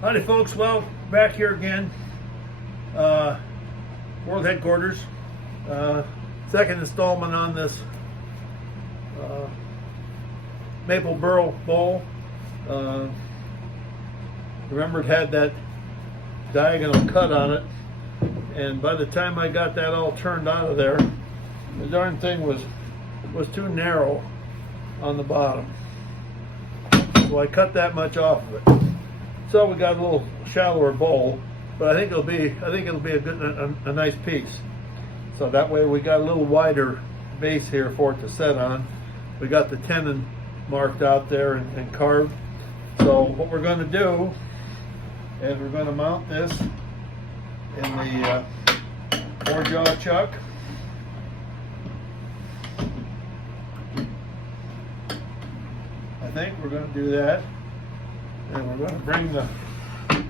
Howdy folks, well, back here again, World Headquarters, second installment on this maple burl bowl. Remember, it had that diagonal cut on it, and by the time I got that all turned out of there, the darn thing was too narrow on the bottom, so I cut that much off of it. So we got a little shallower bowl, but I think it'll be a nice piece. So that way we got a little wider base here for it to set on. We got the tenon marked out there and carved. So what we're going to do is we're going to mount this in the 4-jaw chuck. I think we're going to do that. And we're going to bring the I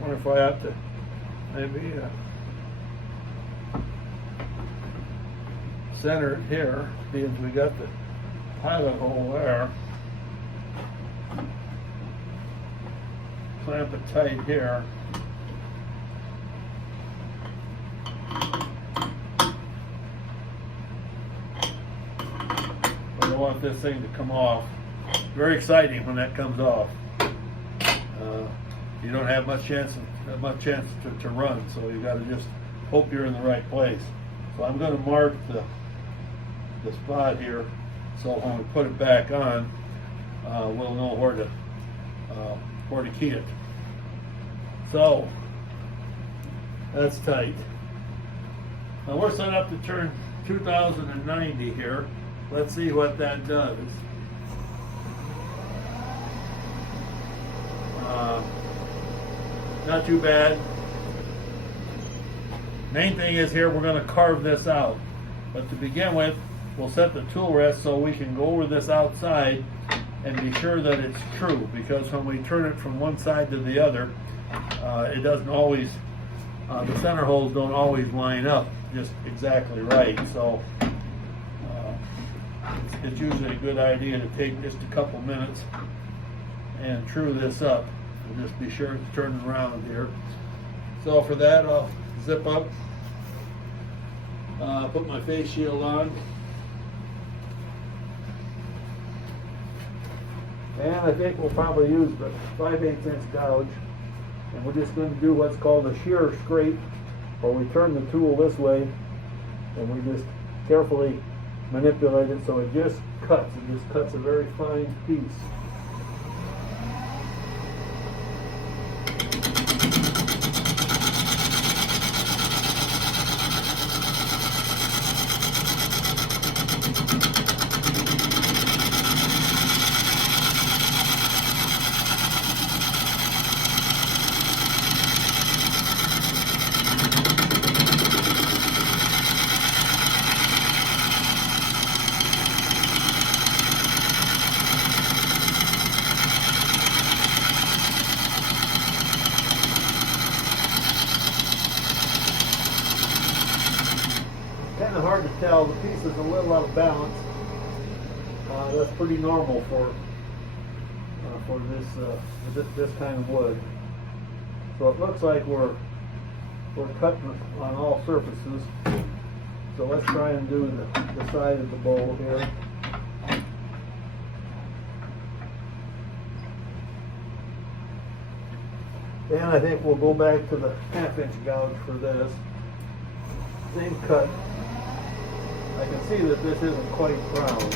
wonder if I have to maybe center it here, because we got the pilot hole there. Clamp it tight here. I want this thing to come off. Very exciting when that comes off. You don't have much chance to run, so you got to just hope you're in the right place. So I'm going to mark the spot here, so when we put it back on, we'll know where to key it. So that's tight. Now we're set up to turn 2090 here. Let's see what that does. Not too bad. Main thing is here, we're going to carve this out. But to begin with, we'll set the tool rest so we can go over this outside and be sure that it's true. Because when we turn it from one side to the other, it doesn't always, the center holes don't always line up just exactly right. So it's usually a good idea to take just a couple minutes and true this up, and just be sure it's turning around here. So for that, I'll zip up, put my face shield on, and I think we'll probably use the 5/8 inch gouge, and we're just going to do what's called a shear scrape, where we turn the tool this way and we just carefully manipulate it so it just cuts. It just cuts a very fine piece. Kind of hard to tell. The piece is a little out of balance. That's pretty normal for this kind of wood. So it looks like we're cutting on all surfaces. So let's try and do the side of the bowl here. And I think we'll go back to the 1/2 inch gouge for this. Same cut. I can see that this isn't quite round.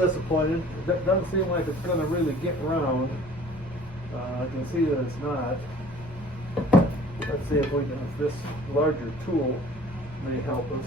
disappointed. It doesn't seem like it's going to really get round. I can see that it's not. Let's see if this larger tool may help us.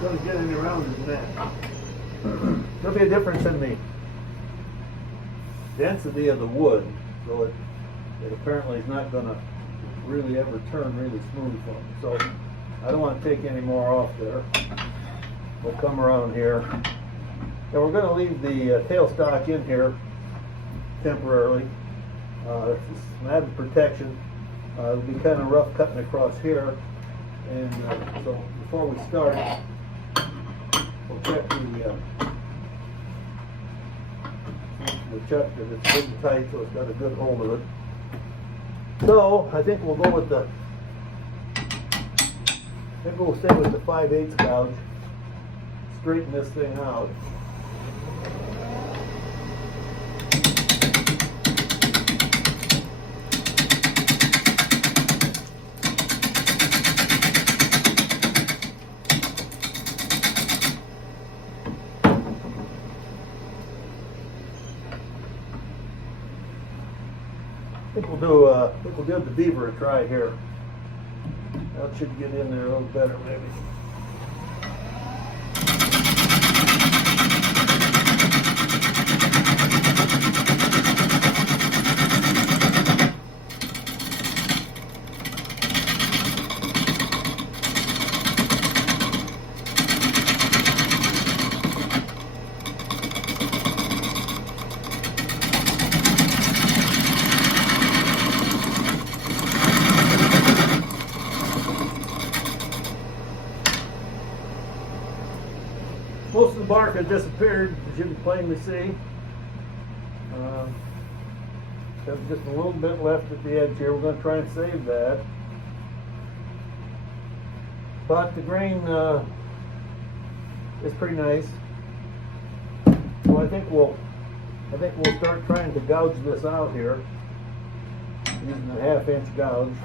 Going to get any rounder than that. There'll be a difference in the density of the wood, so it apparently is not going to really ever turn really smooth for me. So I don't want to take any more off there. We'll come around here, and we're going to leave the tailstock in here temporarily. It's some added protection. It'll be kind of rough cutting across here, and so before we start, we'll check the chuck that it's really tight, so it's got a good hold of it. So I think we'll go with maybe we'll stay with the 5/8 gouge. Straighten this thing out. I think we'll give the beaver a try here. That should get in there a little better, maybe. Most of the bark has disappeared, as you can plainly see. There's just a little bit left at the edge here. We're going to try and save that. But the grain is pretty nice. So I think we'll start trying to gouge this out here using a 1/2-inch gouge.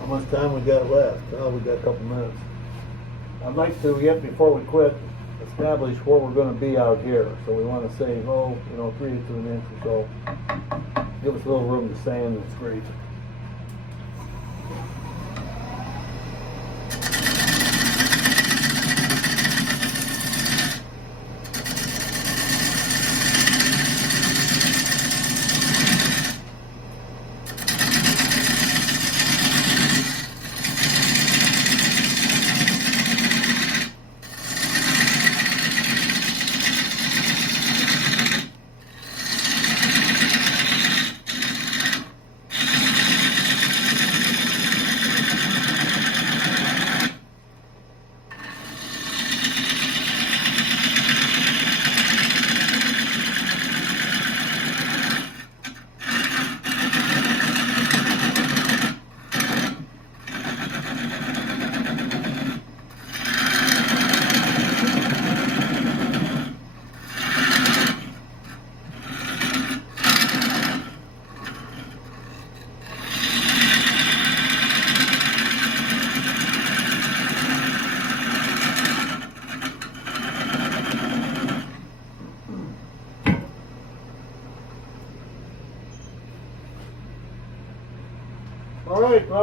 How much time we got left? Oh, we got a couple minutes. I'd like to, yet before we quit, establish where we're going to be out here. So we want to save, 3/8 of an inch or so. Give us a little room to sand and scrape.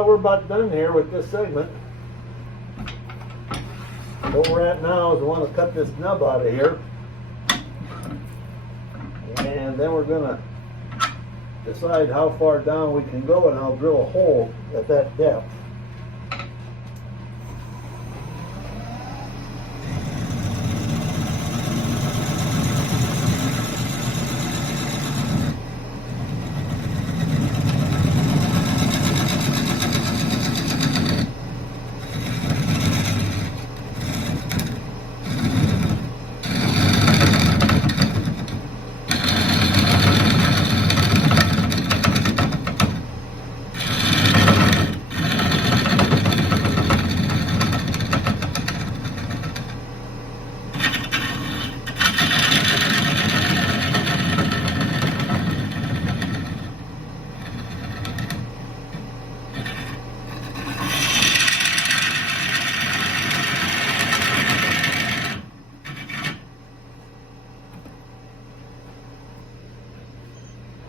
we're about done here with this segment. What we're at now is we want to cut this nub out of here. And then we're going to decide how far down we can go, and I'll drill a hole at that depth.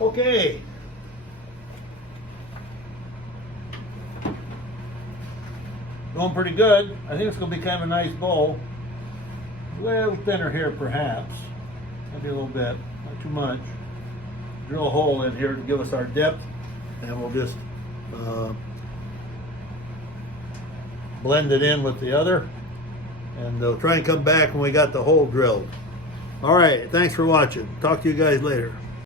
Okay. Going pretty good. I think it's going to be kind of a nice bowl. A little thinner here perhaps. Maybe a little bit, not too much. Drill a hole in here to give us our depth, and we'll just blend it in with the other, and we'll try and come back when we got the hole drilled. All right, thanks for watching. Talk to you guys later.